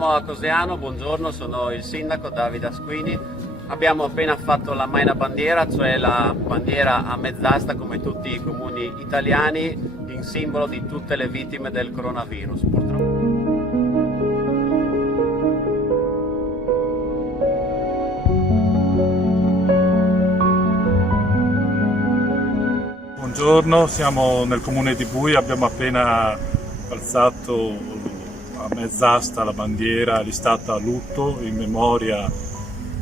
siamo a Coseano, buongiorno, sono il sindaco Davide Asquini. Abbiamo appena fatto la Maina Bandiera, cioè la bandiera a mezz'asta come tutti i comuni italiani, in simbolo di tutte le vittime del coronavirus. Purtroppo. Buongiorno, siamo nel comune di Bui, abbiamo appena alzato a mezz'asta la bandiera listata a lutto in memoria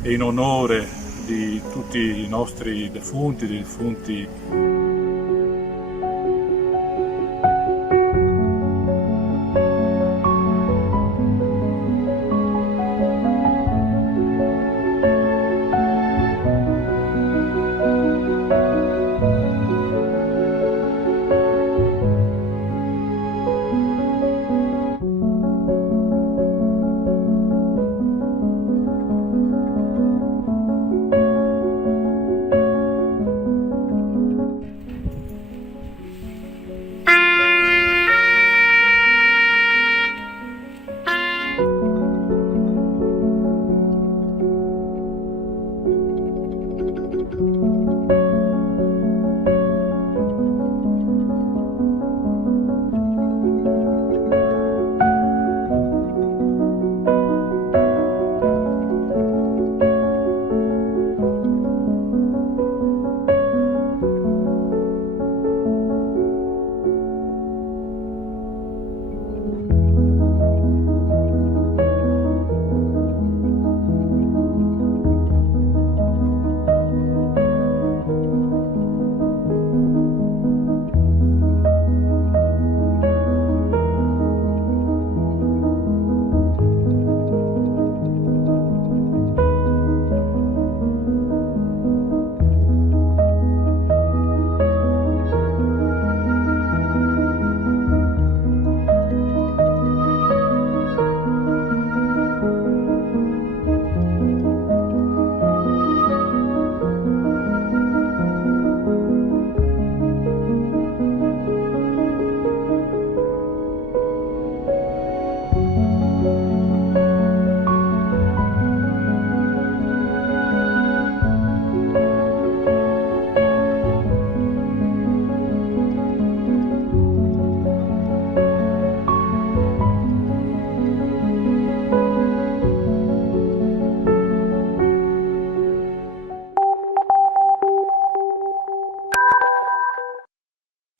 e in onore di tutti i nostri defunti,